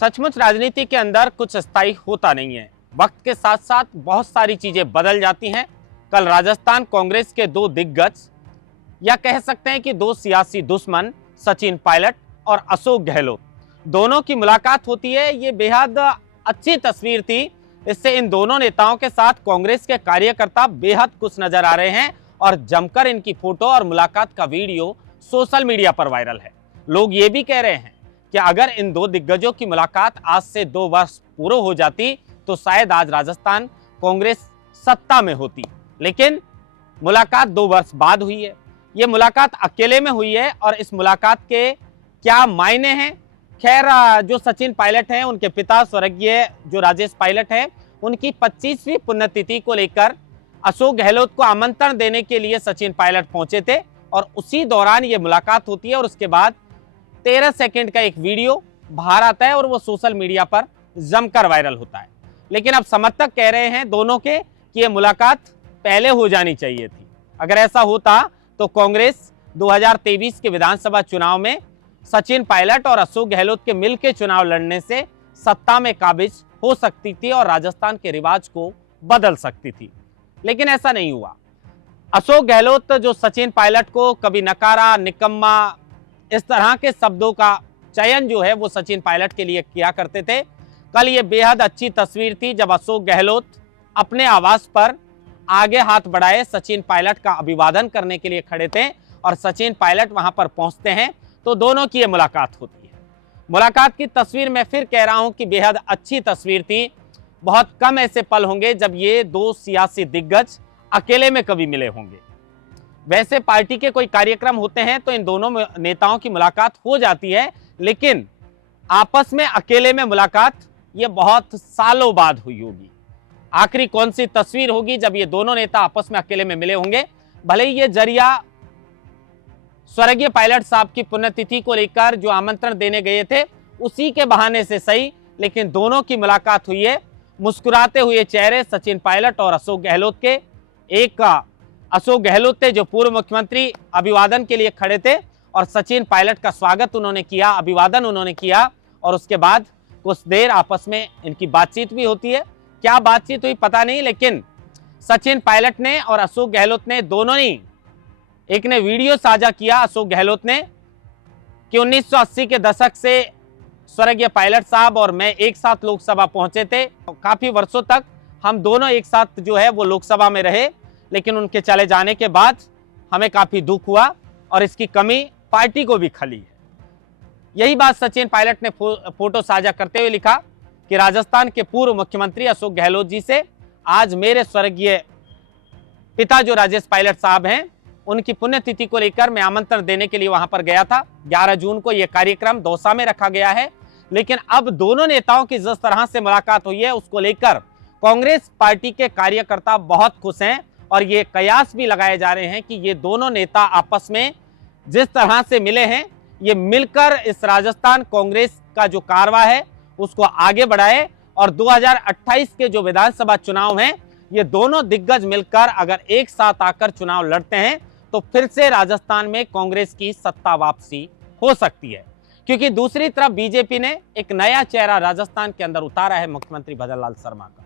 सचमुच राजनीति के अंदर कुछ स्थायी होता नहीं है। वक्त के साथ साथ बहुत सारी चीजें बदल जाती हैं। कल राजस्थान कांग्रेस के दो दिग्गज या कह सकते हैं कि दो सियासी दुश्मन सचिन पायलट और अशोक गहलोत दोनों की मुलाकात होती है। ये बेहद अच्छी तस्वीर थी। इससे इन दोनों नेताओं के साथ कांग्रेस के कार्यकर्ता बेहद खुश नजर आ रहे हैं और जमकर इनकी फोटो और मुलाकात का वीडियो सोशल मीडिया पर वायरल है। लोग ये भी कह रहे हैं कि अगर इन दो दिग्गजों की मुलाकात आज से 2 वर्ष पूर्व हो जाती तो शायद आज राजस्थान कांग्रेस सत्ता में होती। लेकिन मुलाकात 2 वर्ष बाद हुई है। ये मुलाकात अकेले में हुई है और इस मुलाकात के क्या मायने हैं? खैर, जो सचिन पायलट हैं, उनके पिता स्वर्गीय जो राजेश पायलट हैं, उनकी 25वीं पुण्यतिथि को लेकर अशोक गहलोत को आमंत्रण देने के लिए सचिन पायलट पहुंचे थे और उसी दौरान ये मुलाकात होती है और उसके बाद 13 सेकंड का एक वीडियो बाहर आता है और वो सोशल मीडिया पर जमकर वायरल होता है। लेकिन अब समर्थक कह रहे हैं दोनों के कि ये मुलाकात पहले हो जानी चाहिए थी। अगर ऐसा होता तो कांग्रेस 2023 के विधानसभा चुनाव में सचिन पायलट और अशोक गहलोत के मिलकर चुनाव लड़ने से सत्ता में काबिज हो सकती थी और राजस्थान के रिवाज को बदल सकती थी। लेकिन ऐसा नहीं हुआ। अशोक गहलोत जो सचिन पायलट को कभी नकारा, निकम्मा, इस तरह के शब्दों का चयन जो है वो सचिन पायलट के लिए किया करते थे। कल ये बेहद अच्छी तस्वीर थी जब अशोक गहलोत अपने आवास पर आगे हाथ बढ़ाए सचिन पायलट का अभिवादन करने के लिए खड़े थे और सचिन पायलट वहां पर पहुंचते हैं तो दोनों की ये मुलाकात होती है। मुलाकात की तस्वीर मैं फिर कह रहा हूं कि बेहद अच्छी तस्वीर थी। बहुत कम ऐसे पल होंगे जब ये दो सियासी दिग्गज अकेले में कभी मिले होंगे। वैसे पार्टी के कोई कार्यक्रम होते हैं तो इन दोनों नेताओं की मुलाकात हो जाती है, लेकिन आपस में अकेले में मुलाकात ये बहुत सालों बाद हुई होगी। आखिरी कौन सी तस्वीर होगी जब ये दोनों नेता आपस में अकेले में मिले होंगे? भले ही ये जरिया स्वर्गीय पायलट साहब की पुण्यतिथि को लेकर जो आमंत्रण देने गए थे उसी के बहाने से सही, लेकिन दोनों की मुलाकात हुई है। मुस्कुराते हुए चेहरे सचिन पायलट और अशोक गहलोत के। एक अशोक गहलोत थे जो पूर्व मुख्यमंत्री, अभिवादन के लिए खड़े थे और सचिन पायलट का स्वागत उन्होंने किया, अभिवादन उन्होंने किया और उसके बाद कुछ देर आपस में इनकी बातचीत भी होती है। क्या बातचीत हुई पता नहीं, लेकिन सचिन पायलट ने और अशोक गहलोत ने दोनों ही, एक ने वीडियो साझा किया अशोक गहलोत ने कि 1980 के दशक से स्वर्गीय पायलट साहब और मैं एक साथ लोकसभा पहुंचे थे। काफी वर्षों तक हम दोनों एक साथ जो है वो लोकसभा में रहे, लेकिन उनके चले जाने के बाद हमें काफी दुख हुआ और इसकी कमी पार्टी को भी खली है। यही बात सचिन पायलट ने फोटो साझा करते हुए लिखा कि राजस्थान के पूर्व मुख्यमंत्री अशोक गहलोत जी से आज मेरे स्वर्गीय पिता जो राजेश पायलट साहब हैं, उनकी पुण्यतिथि को लेकर मैं आमंत्रण देने के लिए वहां पर गया था। 11 जून को यह कार्यक्रम दौसा में रखा गया है, लेकिन अब दोनों नेताओं की जिस तरह से मुलाकात हुई है उसको लेकर कांग्रेस पार्टी के कार्यकर्ता बहुत खुश हैं और ये कयास भी लगाए जा रहे हैं कि ये दोनों नेता आपस में जिस तरह से मिले हैं, ये मिलकर इस राजस्थान कांग्रेस का जो कारवा है उसको आगे बढ़ाए और 2028 के जो विधानसभा चुनाव हैं, ये दोनों दिग्गज मिलकर अगर एक साथ आकर चुनाव लड़ते हैं तो फिर से राजस्थान में कांग्रेस की सत्ता वापसी हो सकती है। क्योंकि दूसरी तरफ बीजेपी ने एक नया चेहरा राजस्थान के अंदर उतारा है, मुख्यमंत्री भजनलाल शर्मा का,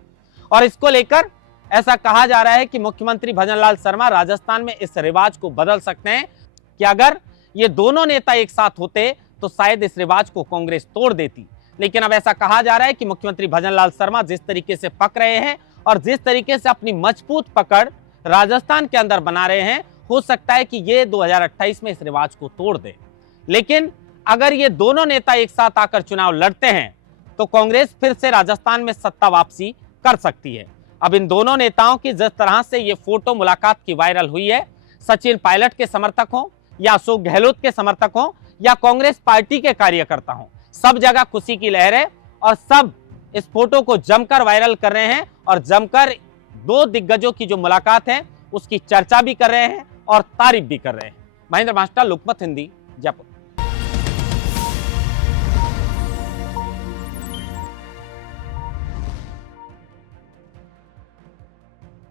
और इसको लेकर ऐसा कहा जा रहा है कि मुख्यमंत्री भजनलाल शर्मा राजस्थान में इस रिवाज को बदल सकते हैं कि अगर ये दोनों नेता एक साथ होते तो शायद इस रिवाज को कांग्रेस तोड़ देती। लेकिन अब ऐसा कहा जा रहा है कि मुख्यमंत्री भजनलाल शर्मा जिस तरीके से पक रहे हैं और जिस तरीके से अपनी मजबूत पकड़ राजस्थान के अंदर बना रहे हैं, हो सकता है कि ये 2028 में इस रिवाज को तोड़ दे। लेकिन अगर ये दोनों नेता एक साथ आकर चुनाव लड़ते हैं तो कांग्रेस फिर से राजस्थान में सत्ता वापसी कर सकती है। अब इन दोनों नेताओं की जिस तरह से ये फोटो मुलाकात की वायरल हुई है, सचिन पायलट के समर्थक हों या अशोक गहलोत के समर्थक हों या कांग्रेस पार्टी के कार्यकर्ता हों, सब जगह खुशी की लहर है और सब इस फोटो को जमकर वायरल कर रहे हैं और जमकर दो दिग्गजों की जो मुलाकात है उसकी चर्चा भी कर रहे हैं और तारीफ भी कर रहे हैं। महेंद्र मास्टर, लोकमत हिंदी, जयपुर।